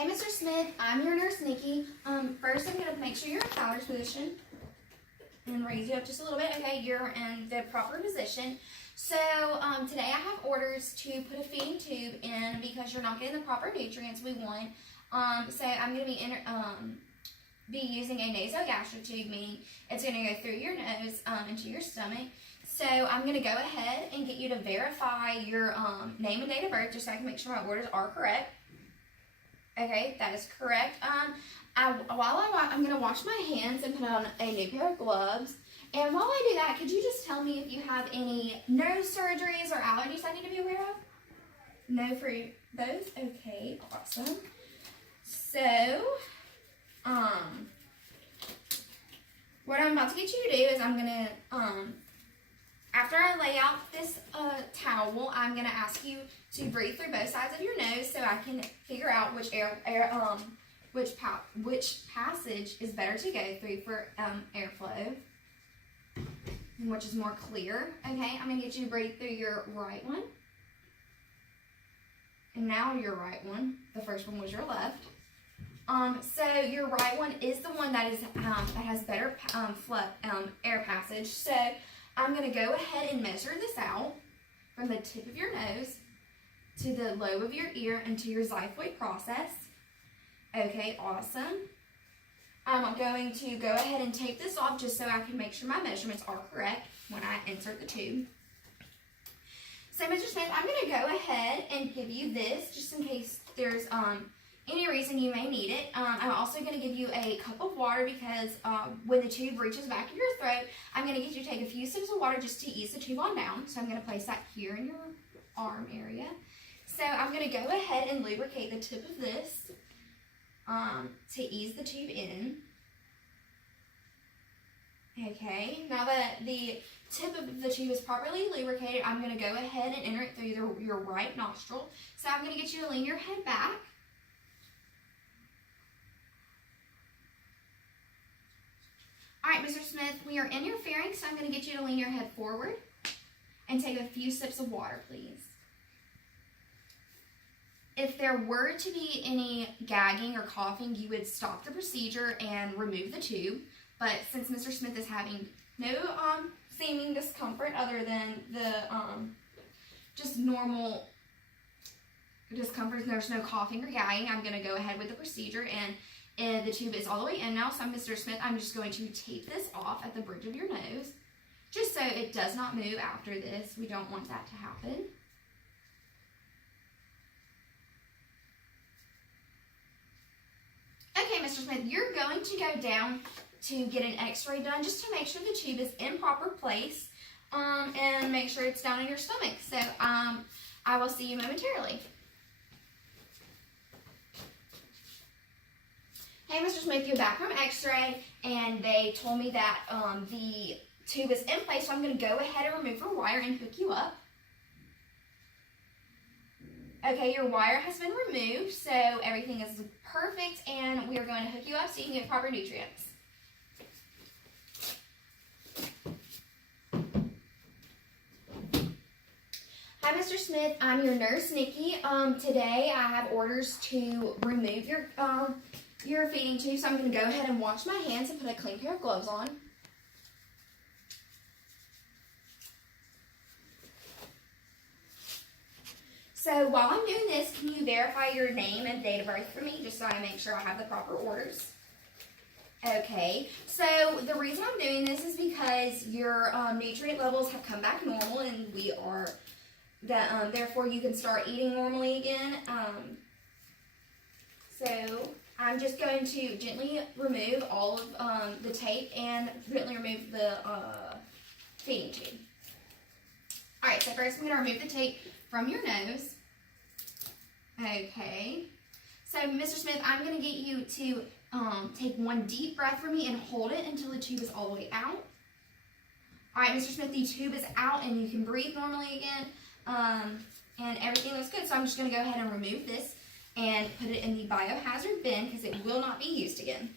Hey, Mr. Smith, I'm your nurse, Nikki. First I'm going to make sure you're in fowler's position and raise you up just a little bit. Okay, you're in the proper position. So, today I have orders to put a feeding tube in because you're not getting the proper nutrients we want. So I'm going to be using a nasogastric tube, meaning it's going to go through your nose into your stomach. So I'm going to go ahead and get you to verify your name and date of birth just so I can make sure my orders are correct. Okay, that is correct. I'm going to wash my hands and put on a new pair of gloves. And while I do that, could you just tell me if you have any nose surgeries or allergies I need to be aware of? No for those? Okay, awesome. So, what I'm about to get you to do is I'm going to, after I lay out this towel, I'm going to ask you to breathe through both sides of your nose so I can figure out which which passage is better to go through for airflow, which is more clear. Okay, I'm going to get you to breathe through your right one. And now your right one. The first one was your left. So your right one is the one that is that has better air passage. So I'm going to go ahead and measure this out from the tip of your nose to the lobe of your ear and to your xiphoid process. Okay, awesome. I'm going to go ahead and tape this off just so I can make sure my measurements are correct when I insert the tube. So, Mr. Smith, I'm going to go ahead and give you this just in case there's any reason you may need it. I'm also going to give you a cup of water because when the tube reaches back in your throat, I'm going to get you to take a few sips of water just to ease the tube on down. So I'm going to place that here in your arm area. So I'm going to go ahead and lubricate the tip of this to ease the tube in. Okay, now that the tip of the tube is properly lubricated, I'm going to go ahead and enter it through your right nostril. So I'm going to get you to lean your head back. All right, Mr. Smith, we are in your pharynx, so I'm going to get you to lean your head forward and take a few sips of water, please. If there were to be any gagging or coughing, you would stop the procedure and remove the tube. But since Mr. Smith is having no seeming discomfort other than the just normal discomfort, there's no coughing or gagging, I'm going to go ahead with the procedure. And the tube is all the way in now, so Mr. Smith, I'm just going to tape this off at the bridge of your nose, just so it does not move after this. We don't want that to happen. Okay, Mr. Smith, you're going to go down to get an x-ray done just to make sure the tube is in proper place and make sure it's down in your stomach. So I will see you momentarily. Hey, Mr. Smith, you're back from x-ray, and they told me that the tube is in place, so I'm going to go ahead and remove your wire and hook you up. Okay, your wire has been removed, so everything is perfect, and we are going to hook you up so you can get proper nutrients. Hi, Mr. Smith. I'm your nurse, Nikki. Today I have orders to remove your feeding tube, so I'm going to go ahead and wash my hands and put a clean pair of gloves on. So while I'm doing this, can you verify your name and date of birth for me, just so I make sure I have the proper orders? Okay, so the reason I'm doing this is because your nutrient levels have come back normal, and therefore you can start eating normally again. So I'm just going to gently remove all of the tape and gently remove the feeding tube. Alright, so first I'm going to remove the tape from your nose. Okay. So, Mr. Smith, I'm going to get you to take one deep breath for me and hold it until the tube is all the way out. Alright, Mr. Smith, the tube is out and you can breathe normally again. And everything looks good. So I'm just going to go ahead and remove this and put it in the biohazard bin because it will not be used again.